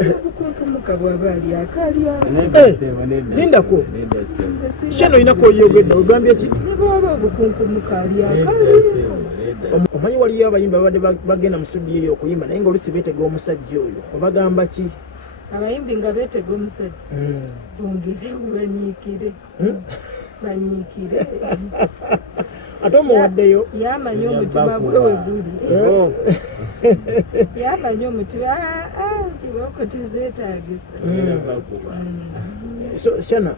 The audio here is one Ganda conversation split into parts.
Obukunkumuka bw'abaali akalya. Lindako. Shano inako oyogedde ogambye ki? Ne bw'aba obukunkumuka ali akalya. Omanyi waliyo abayimbi abadde bagenda mu studio eyo okuyimba naye ng'oluusi beetega omusajja oyo obagamba ki? Abayimbi nga beetega omusajja bongere banyiikire banyiikire ate omuwaddeyo yamanya omutima gwe we guli yamanya omutima kibooko tizeetaagisa. Shana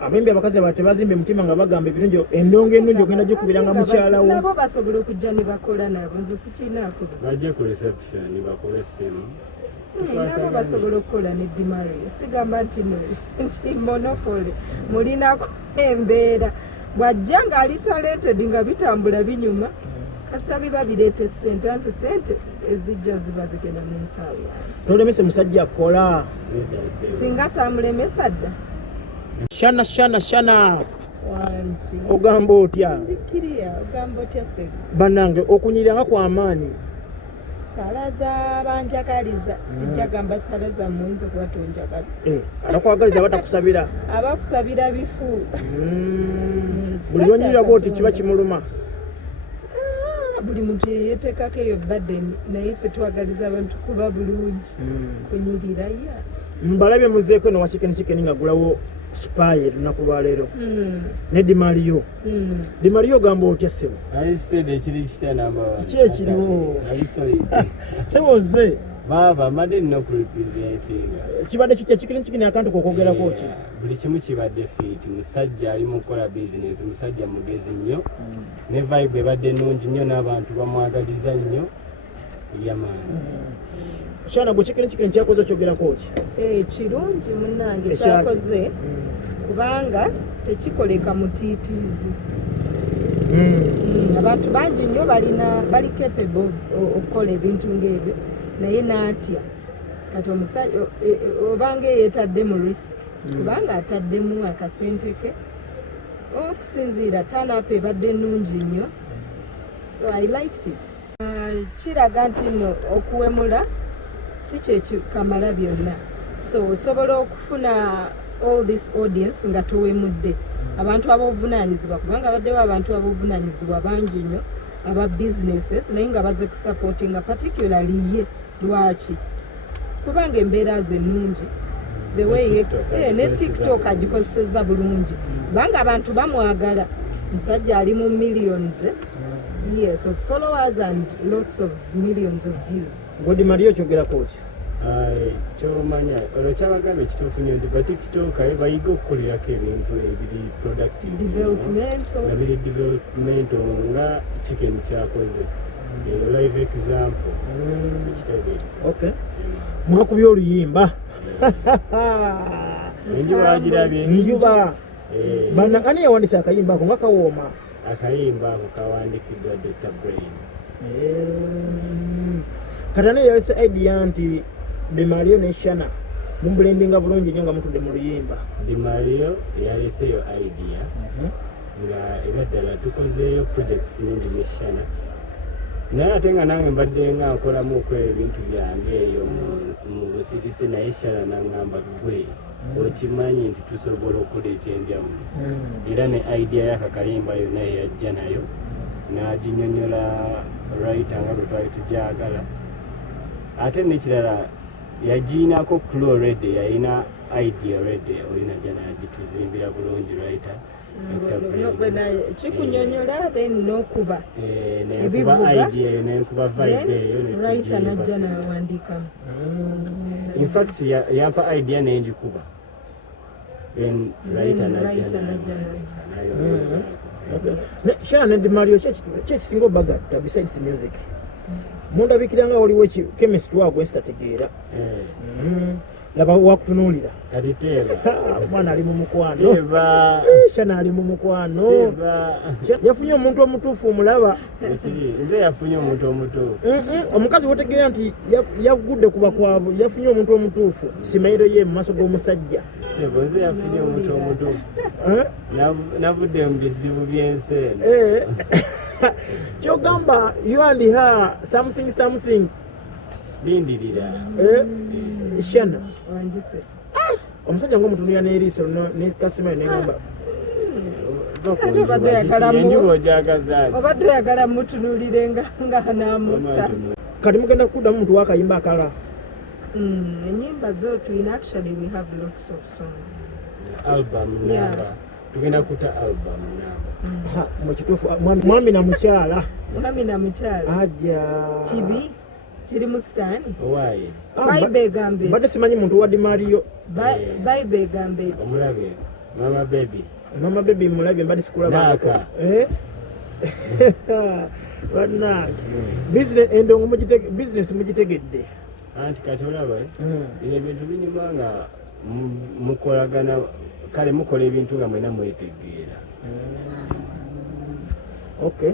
abayimbi abakazi aba tebazimba mutima nga bagamba ebirungi endongo ennungi ogenda gikubiranga mukyalawo nabo basobola okujja ne bakola nabo nze sikinaako bajje ku reception bakole essimu nabo basobola okukola ne Dimario sigamba nti monopoly mulinako embeera bw'ajja ng'ali talented nga bitambula binyuma kasita biba bireeta ssente anti ssente ezijja ziba zigenda mu nsaawo tolemese musajja akola singa saamulemesa dda. Shana wanti ogamba otya ndikiriya ogamba otya sebe bannange okunyiranga kw'amaanyi sala z'abanjagaliza sijja gamba sala za muyinza okuba tonjagaliza atakwagaliza batakusabira abakusabira bifu buli lwonyirira bwoti kiba kimuluma buli muntu yeyeteekako eyo badden naye ffe twagaliza abantu kuba bulungi kunyirira ya mbalabye muzeeko eno wakikeni nga gulawo Spy lunaku lwaleero ne Dimario Dimario gamba otya ssebo alisede ekiri kitya namba ki ekiriwo ssebo ze baba madde nina okurepresentinga kibadde kitya kikini akantu kokwogerako ki buli kimu kibadde fit musajja ali mu kukola bizinesi musajja mugezi nnyo ne vibe ebadde nnungi nnyo n'abantu bamwagaliza nnyo yamaani Shana gwe kikini kyakoze okyogerako ki kirungi munnange kyakoze kubanga tekikoleka mutiitiizi abantu bangi nnyo bali capable okukola ebintu ng'ebyo naye n'atya kati omusajja obanga yeetadde mu risk kubanga ataddemu akasente ke okusinziira tanaapa ebadde nnungi nnyo so I liked it. Kiraga nti nno okuwemula si kyekikamala byonna so osobola okufuna all this audience nga towemudde abantu ab'obuvunaanyizibwa kubanga baddewo abantu ab'obuvunaanyizibwa bangi nnyo aba businesses naye nga baze kusupportinga particularly ye lwaki kubanga embeera ze nnungi the way ne TikTok agikozesezza bulungi kubanga abantu bamwagala musajja ali mu millions yes of followers and lots of millions of views. Godi Mario kyogerako ki kyomanya olwo kyabagamba ekituufu nnyo nti batiktok bayiga okukolerako ebintu ebiri productive biri developmental nga chicken kyakoze live example okay mwakubye oluyimba enjuba agirabye njuba bana ani yawandisa akayimba ako nga kawooma akayimba ako kawandikiddwa Dr. Brain katane yalese idea nti Dimario ne Shana mumbulendinga bulungi nnyo nga mutudde mu luyimba Dimario yaleseyo idea nga era ddala tukozeeyo projects nyingi ne Shana naye ate nga nange mbadde nga nkolamuko ebintu byange eyo mu busitisi naye Shana naŋŋamba gwe okimanyi nti tusobola okukola ekyenjawulo era ne idea y'akakayimba yonna yeyajja nayo n'aginyonyola writer nga bwe twali tugyagala ate nekirala yagiinako clue ready yalina idea ready olinajja n'agituzimbira bulungi writer kikunyonyola then n'okuba nenkuba idea eyo nenkuba vibe eyo writer najja nawandiikamu in fact yampa idea nenjikuba then writer najja Shana ne Dimario kyekisinga obagatta besides music mundabikiranga waliwo chemistry wagwe sitategeera laba wakutunuulira kati teeba omwana ali mu mukwano Shana ali mu mukwano yafunye omuntu omutuufu omulaba nze yafunye omuntu omutuufu omukazi wotegeera nti yagudde ku bakwavu yafunye omuntu omutuufu simayiro ye mu maaso g'omusajja sebo nze yafunye omuntu omutuufu navudde mu bizibu by'ensi eno kyogamba you and her something lindirira Shana wanjise omusajja ng'omutunulira n'eriiso ne kasimayo negamba enjuba ojagazaaki obadde oyagala mutunulire nga namutta kati mugenda kuddamu muntu wakayimba akala enyimba zo tulina actually we have lots of songs album namba tugenda kuta album namba mu kituufu mwami na mukyala mwami na mukyala aja kibi kiri mu sitaani owaaye bayiba egambe mbadde simanyi muntu wa dimaliyo bayiba egambe eti omulabye mama baby mama bebi mulabye mbadde sikulabako bannange endongo bizinesi mugitegedde anti kati olaba bino ebintu binyuma nga mukolagana kale mukola ebintu nga mwena mwetegeera okay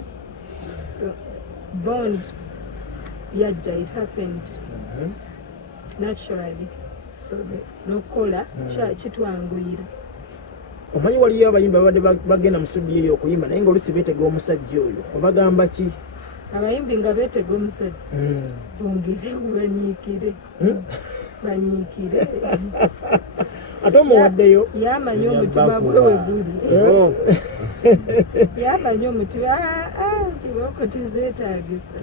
so bond yajja it happened naturally so nokukola kitwanguyira omanyi waliyo abayimba babadde bagenda mu studio eyo okuyimba naye ngaolusi beetega omusajja oyo obagamba ki abayimbi nga beetega omusajja bongere banyiikire banyiikire ate omuwaddeyo yamanya omutima gwe we guli yamanya omutima kibooko tizeetagisa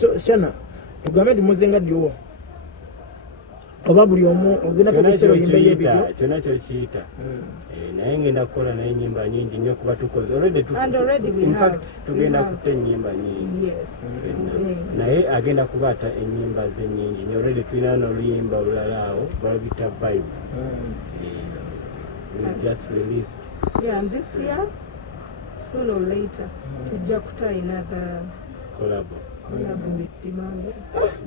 so Shana tugambe nti muzenga ddyowo oba buli omu ogenda kubiseera oyimba y'ebibyo kyonna kyokiyita naye ngenda kukola naye ennyimba nyingi nnyo kuba tukoze infact tugenda kutta ennyimba nyingi naye agenda kubaata ennyimba ze nyingi nyo already tulina n'oluyimba olulala awo balubita vibe we just released and this year sooner or later tujja kuta another collab with Dimali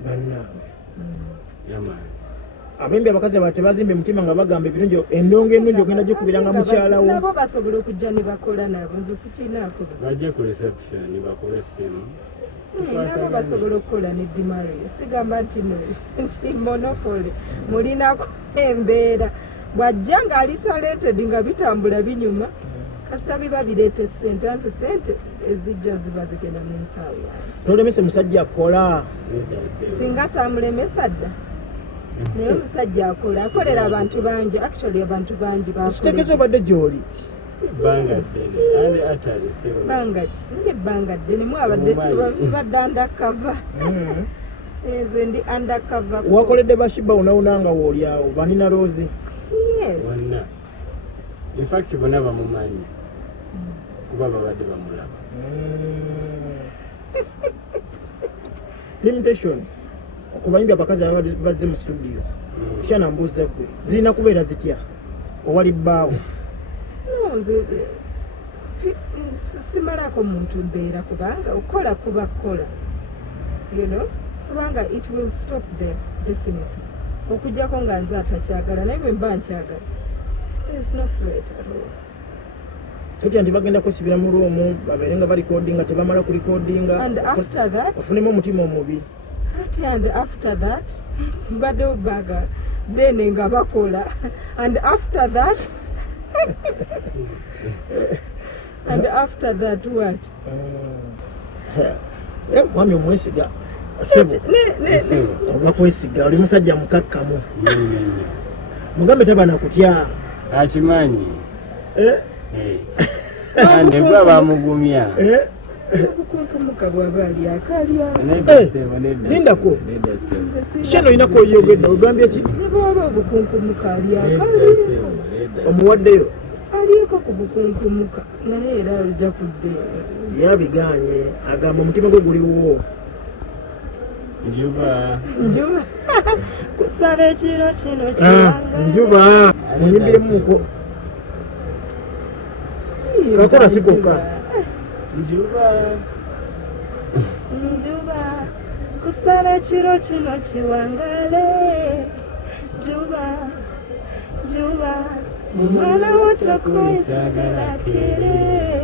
bannange yaman abembi abakazi aba tebazimba emitima nga bagamba ebirungi endongo ennungi ogenda gikubiranga mukyalawo nabo basobola okujja ne bakola nabo nze sikinaako bajje ku reception bakola essimu nabo basobola okukola ne Dimali sigamba nti monopoly mulinako embeera bwajja ng'ali talented nga bitambula binyuma kasita biba bireeta ssente anti ssente ezijja ziba zigenda mu nsaawo tolemese musajja akola singa saamulemesa dda naye omusajja akolera abantu bangi actually abantu bangi kitegeeza obadde gy'oli ebbanga ddene mu abadde tubadde undercover nze ndi undercover wakoledde bashiba wonawona nga wooli awo banina loozi yes wonna infact bonna bamumanyi kuba babadde bamulaba limitation okubayimbi abakazi ababa bazze mu studio Shana mbuuza gwe zirina kubeera zitya owali bbaawo nze simalako muntu mbeera kubanga okola kuba kukola kubanga it will stop there definitely okujjako nga nze atakyagala naye bwe mba nkyagala there is no threat at all tutya nti bagenda kwesibira mu roomu babeere nga barikodinga tebamala kurikodinga and after that ofunemu omutima omubi and after that mbadde obaga then nga bakola and after that and after that what mwami omwesiga sebo bakwesiga oli musajja mukakkamu mugambe tabana kutya akimanyi negwa bamugumya okukunkumuka bwaba ali akalya lindako Shana olinako oyogedde ogambye ki ne bwaba obukunkumuka ali akalya omuwaddeyo aliko ku bukunkumuka naye era ojja kudde yabiganye agamba omutima gwe guliwo njuba kusaba ekiro kino kiranga njuba munyimbiremu kakola sikoka njuba kusaba ekiro kino kiwangale njuba omwana wo tokwesagala kere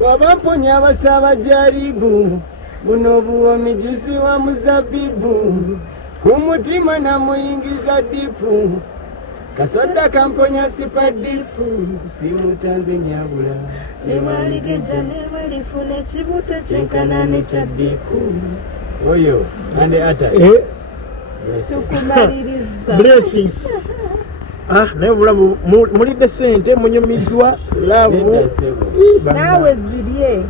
wabamponya abasabajalibu buno buwomi jusi wa muzabibu ku mutima namuyingiza dipu kasoda kamponya sipadipu simutanze nyabula ne mwaligejja ne mwalifuna ekibuto kyenkanane kya dipu Oyo ande ata. Tukumaliriza. Blessings. Naye obulamu mulidde ssente munyumiddwa laavu. Naawe zirye.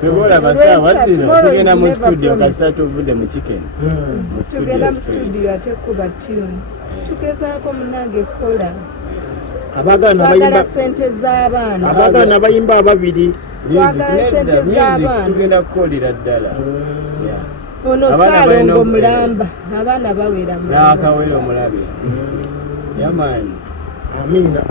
Tebola basawa sino tugenda mu studio kasita tuvudde mu chicken. Tugenda mu studio ate kuba tune. Tugezaako munange kola. Twagala ssente z'abaana. Abaagala bayimba ababiri. Twagala ssente z'abaana. Tugenda kukolera ddala. Ono Ssaalongo mulamba. Abaana bawera mulamba. N'akawera omulabe. Yamaani. Amiina.